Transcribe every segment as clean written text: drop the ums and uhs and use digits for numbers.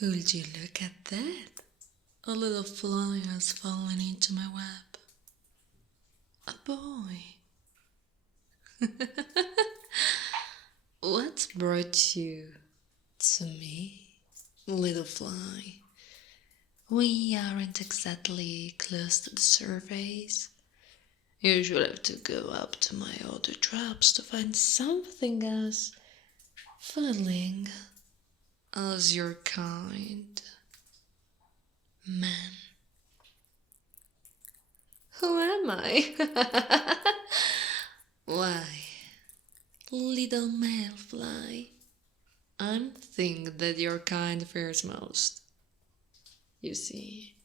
Would you look at that? A little fly has fallen into my web. A boy. What brought you to me, little fly? We aren't exactly close to the surface. You should have to go up to my other traps to find something as filling as your kind, man. Who am I? Why, little male fly, I'm the thing that your kind fears most. You see,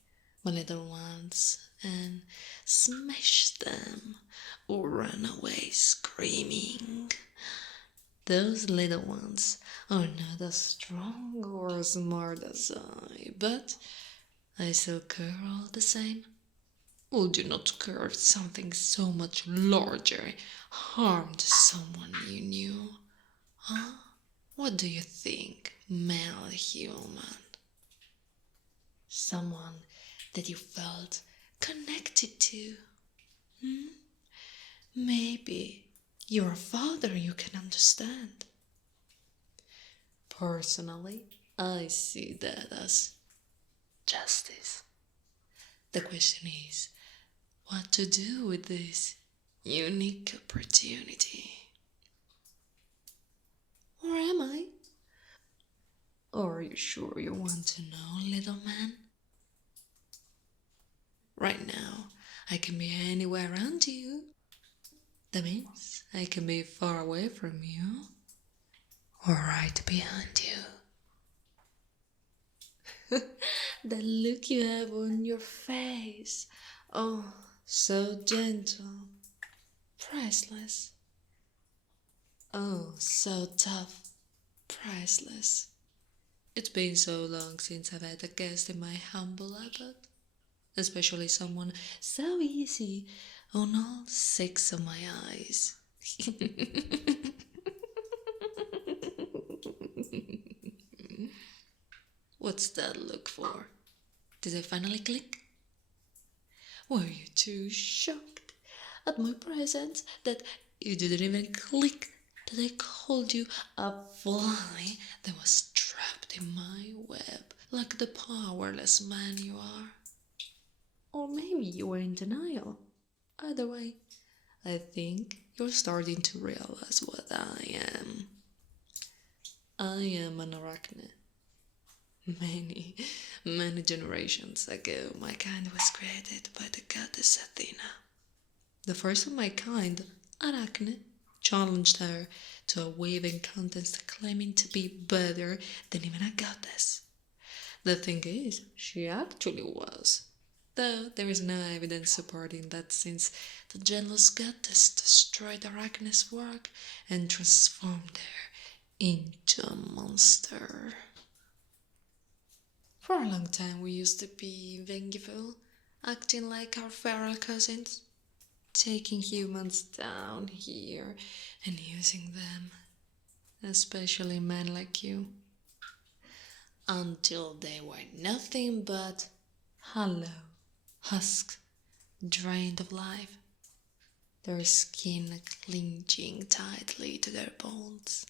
my little ones, and smash them or run away screaming. Those little ones are not as strong or as smart as I, but I still care all the same. Would you not care if something so much larger harmed someone you knew? Huh? What do you think, male human? Someone that you felt connected to? Hmm? Maybe you're a father you can understand. Personally, I see that as justice. The question is, what to do with this unique opportunity? Or am I? Or are you sure you want to know, little man? Right now, I can be anywhere around you. That means I can be far away from you, or right behind you. The look you have on your face, oh, so gentle, priceless. Oh, so tough, priceless. It's been so long since I've had a guest in my humble abode, especially someone so easy on all six of my eyes. What's that look for? Did I finally click? Were you too shocked at my presence that you didn't even click that I called you a fly that was trapped in my web like the powerless man you are? Or maybe you were in denial. Either way, I think you're starting to realize what I am. I am an arachne. Many generations ago, my kind was created by the goddess Athena. The first of my kind, Arachne, challenged her to a weaving contest claiming to be better than even a goddess. The thing is, she actually was, though there is no evidence supporting that since the jealous goddess destroyed Arachne's work and transformed her into a monster. For a long time we used to be vengeful, acting like our feral cousins, taking humans down here and using them, especially men like you, until they were nothing but hollow husks, drained of life, their skin clinging tightly to their bones,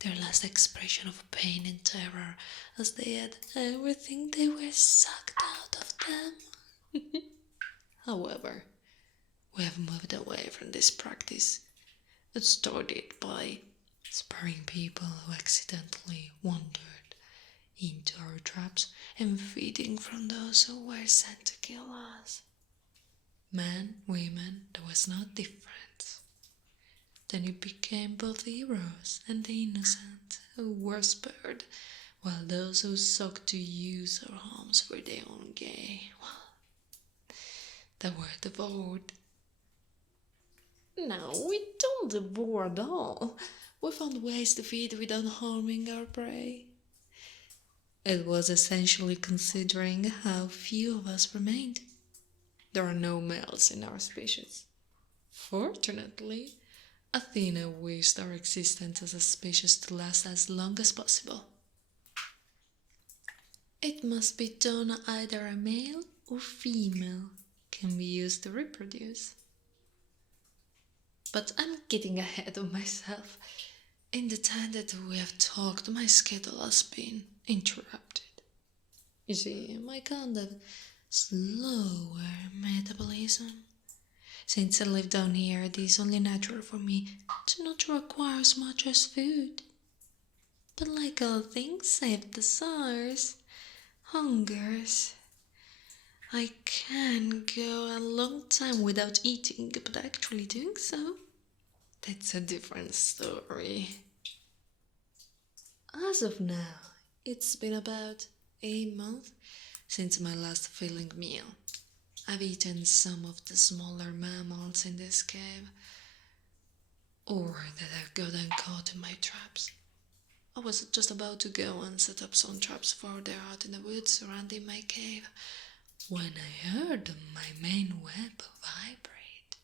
their last expression of pain and terror as they had everything they were sucked out of them. However, we have moved away from this practice. It started by sparing people who accidentally wandered into our traps and feeding from those who were sent to kill us. Men, women, there was no difference. Then it became both the heroes and the innocent who were spared, while those who sought to use our homes for their own gain, well, they were devoured. No, we don't devour at all. We found ways to feed without harming our prey. It was essentially considering how few of us remained. There are no males in our species. Fortunately, Athena wished our existence as a species to last as long as possible. It must be done either a male or female can be used to reproduce. But I'm getting ahead of myself. In the time that we have talked, my schedule has been interrupted. You see, my kind of slower metabolism. Since I live down here, it is only natural for me to not require as much as food. But like all things, I have desires, hungers. I can go a long time without eating, but actually doing so, that's a different story. As of now, it's been about a month since my last filling meal. I've eaten some of the smaller mammals in this cave, or that I've gotten caught in my traps. I was just about to go and set up some traps further out in the woods surrounding my cave when I heard my main web vibrate.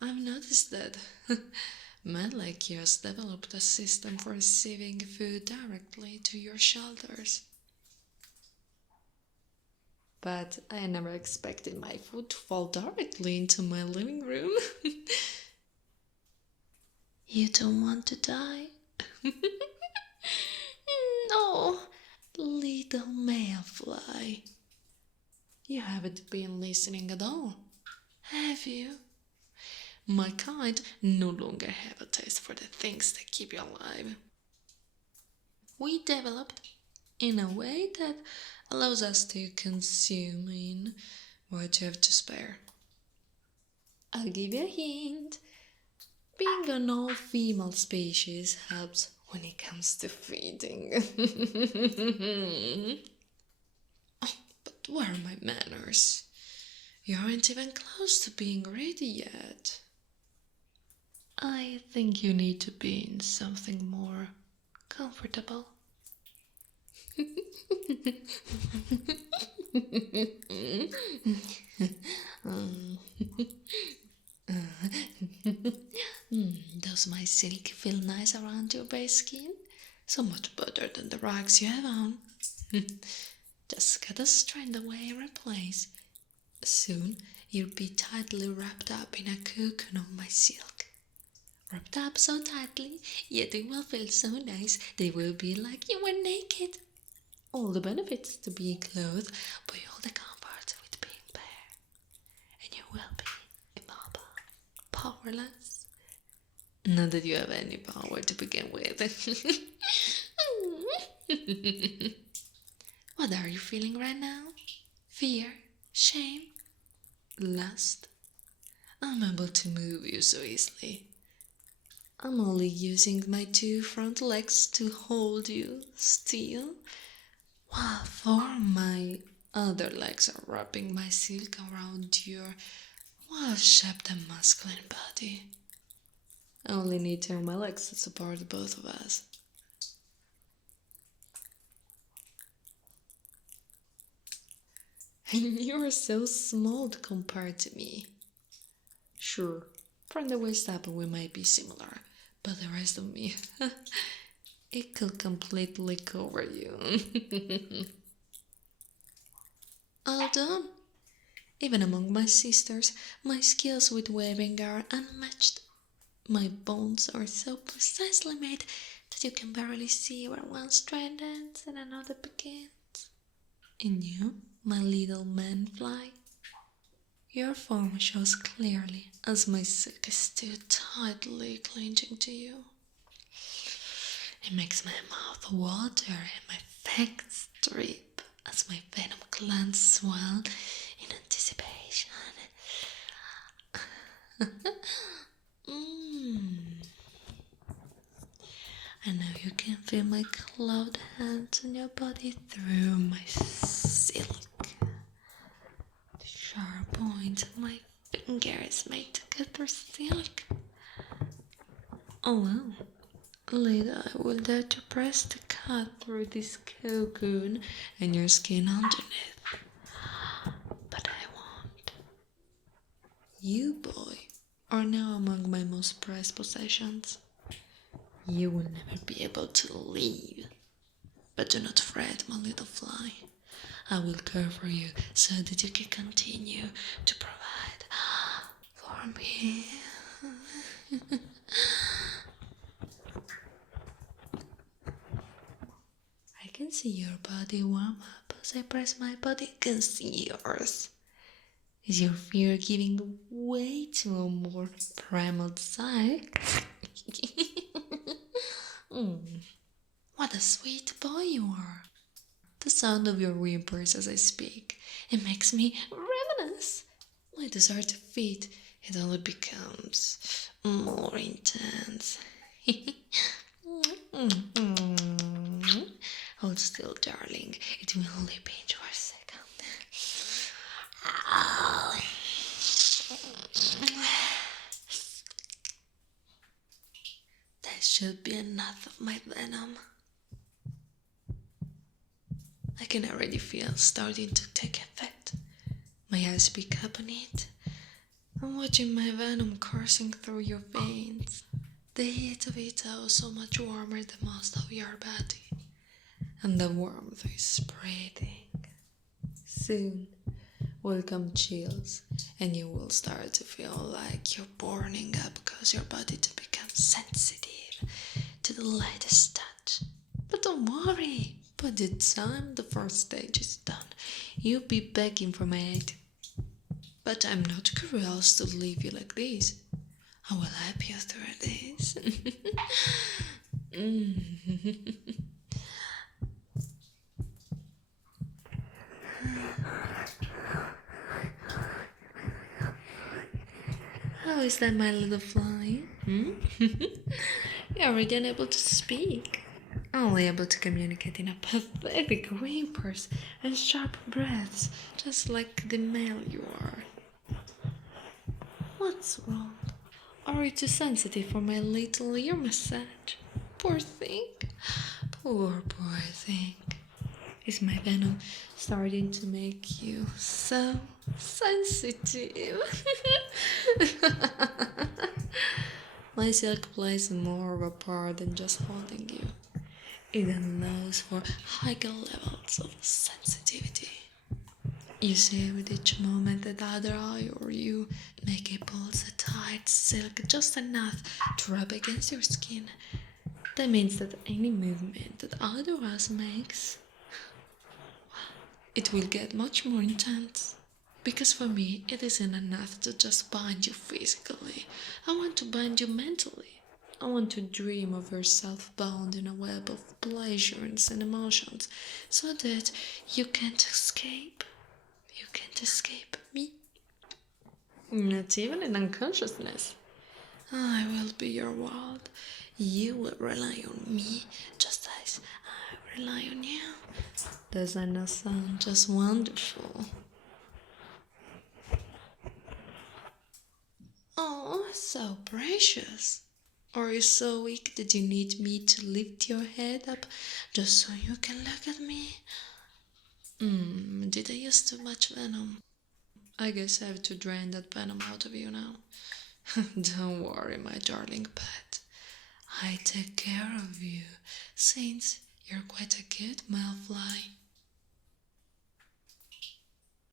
I've noticed that men like yours developed a system for receiving food directly to your shelters. But I never expected my food to fall directly into my living room. You don't want to die? No, little mayfly. You haven't been listening at all, have you? My kind no longer have a taste for the things that keep you alive. We developed in a way that allows us to consume in what you have to spare. I'll give you a hint. Being an all-female species helps when it comes to feeding. Oh, but where are my manners? You aren't even close to being ready yet. I think you need to be in something more comfortable. Does my silk feel nice around your bare skin? So much better than the rags you have on. Just gotta strand away and replace. Soon you'll be tightly wrapped up in a cocoon of my silk. Wrapped up so tightly, yet it will feel so nice that it will be like you were naked. All the benefits to being clothed, but all the comforts with being bare. And you will be immobile, powerless. Not that you have any power to begin with. What are you feeling right now? Fear? Shame? Lust? I'm able to move you so easily. I'm only using my two front legs to hold you still, while four my other legs are wrapping my silk around your well-shaped and masculine body. I only need two of my legs to support both of us. And you're so small compared to me. Sure, from the waist up we might be similar, but the rest of me, it could completely cover you. All done. Even among my sisters, my skills with weaving are unmatched. My bones are so precisely made that you can barely see where one strand ends and another begins. And you, my little man-fly, your form shows clearly as my silk is still tightly clinging to you. It makes my mouth water and my fangs drip as my venom glands swell in anticipation. I know you can feel my clawed hands on your body through my silk. The sharp points of my fingers make to cut through silk. Oh well, later I will dare to press the cut through this cocoon and your skin underneath. But I won't. You, boy, are now among my most prized possessions. You will never be able to leave. But do not fret, my little fly. I will care for you so that you can continue to provide for me. I can see your body warm up as I press my body against yours. Is your fear giving way to a more primal desire? What a sweet boy you are. The sound of your whimpers as I speak, it makes me ravenous. My desire to feed, it only becomes more intense. Hold still, darling. It will only be in your second. That should be enough of my venom. I can already feel starting to take effect. My eyes pick up on it. I'm watching my venom coursing through your veins. The heat of it is so much warmer than most of your body. And the warmth is spreading. Soon will come chills, and you will start to feel like you're burning up because your body to become sensitive to the lightest touch. But don't worry, by the time the first stage is done, you'll be begging for my aid. But I'm not curious to leave you like this. I will help you through this. How is that, my little fly? You're already unable to speak. Only able to communicate in a pathetic whimpers and sharp breaths, just like the male you are. What's wrong? Are you too sensitive for my little ear massage? Poor thing. Poor thing. Is my venom starting to make you so sensitive? My silk plays more of a part than just holding you. It allows for higher levels of sensitivity. You see, with each moment that either I or you make it pulse a tight silk just enough to rub against your skin, that means that any movement that either of us makes, it will get much more intense. Because for me, it isn't enough to just bind you physically. I want to bind you mentally. I want to dream of yourself bound in a web of pleasures and emotions so that you can't escape. You can't escape me. Not even in unconsciousness. I will be your world. You will rely on me just as I rely on you. Does that not sound just wonderful? Oh, so precious. Are you so weak that you need me to lift your head up just so you can look at me? Did I use too much venom? I guess I have to drain that venom out of you now. Don't worry, my darling pet. I take care of you, since you're quite a good male fly.